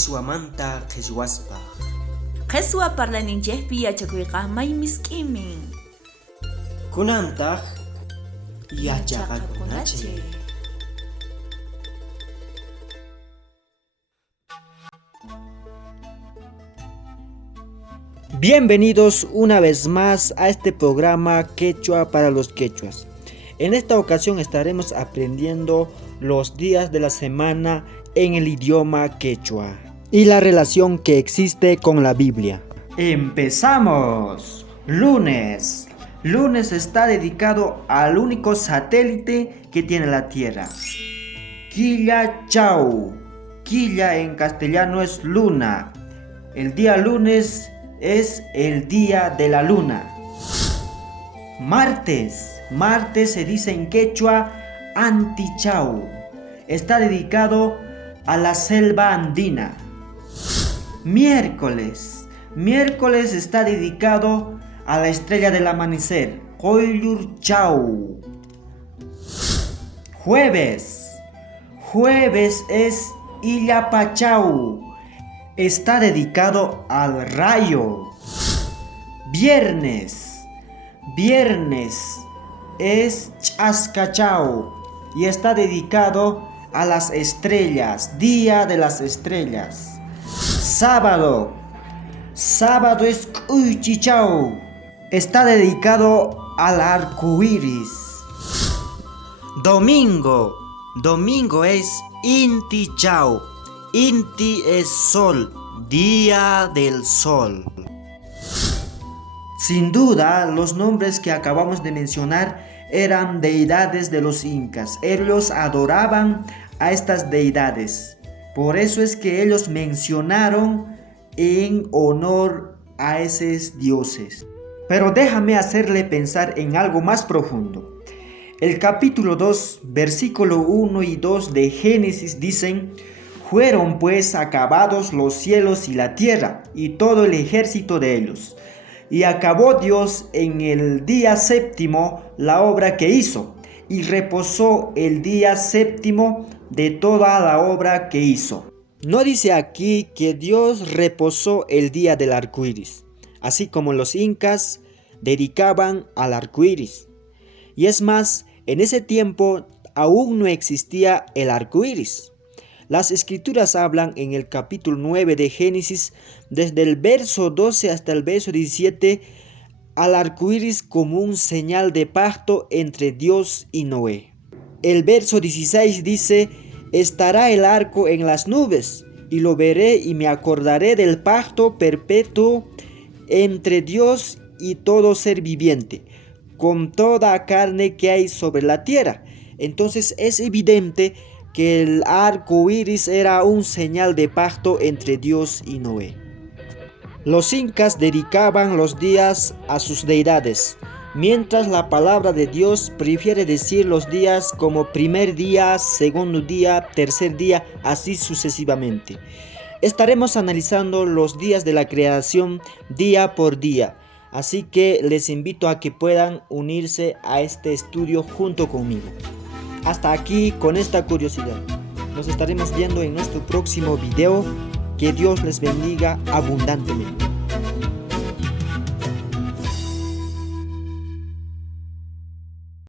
qhichwamanta qhichwaspa. Qhichwa parlaninchikpi yachakuyqa may misk'imin. Kunantaq yachaqakunache. Bienvenidos una vez más a este programa Quechua para los Quechuas. En esta ocasión estaremos aprendiendo los días de la semana en el idioma quechua y la relación que existe con la Biblia. ¡Empezamos! Lunes. Lunes está dedicado al único satélite que tiene la Tierra. Quilla Chau. Quilla en castellano es luna. El día lunes es el día de la luna. Martes. Martes se dice en quechua Antichau. Está dedicado a la selva andina. Miércoles. Miércoles está dedicado a la estrella del amanecer, Qoyllur Chau. Jueves. Jueves es Illapachau. Está dedicado al rayo. Viernes. Viernes es Chascachau y está dedicado a las estrellas, día de las estrellas. Sábado. Sábado es Quychichau. Está dedicado al arco iris. Domingo. Domingo es Inti Chau. Inti es sol, día del sol. Sin duda, los nombres que acabamos de mencionar eran deidades de los incas. Ellos adoraban a estas deidades. Por eso es que ellos mencionaron en honor a esos dioses. Pero déjame hacerle pensar en algo más profundo. El capítulo 2, versículo 1 y 2 de Génesis dicen: fueron pues acabados los cielos y la tierra y todo el ejército de ellos. Y acabó Dios en el día séptimo la obra que hizo, y reposó el día séptimo de toda la obra que hizo. No dice aquí que Dios reposó el día del arco iris, así como los incas dedicaban al arco iris. Y es más, en ese tiempo aún no existía el arco iris. Las escrituras hablan en el capítulo 9 de Génesis, desde el verso 12 hasta el verso 17, al arco iris como un señal de pacto entre Dios y Noé. El verso 16 dice: estará el arco en las nubes, y lo veré y me acordaré del pacto perpetuo entre Dios y todo ser viviente, con toda carne que hay sobre la tierra. Entonces es evidente que el arco iris era un señal de pacto entre Dios y Noé. Los incas dedicaban los días a sus deidades, mientras la palabra de Dios prefiere decir los días como primer día, segundo día, tercer día, así sucesivamente. Estaremos analizando los días de la creación día por día, así que les invito a que puedan unirse a este estudio junto conmigo. Hasta aquí con esta curiosidad. Nos estaremos viendo en nuestro próximo video. Que Dios les bendiga abundantemente.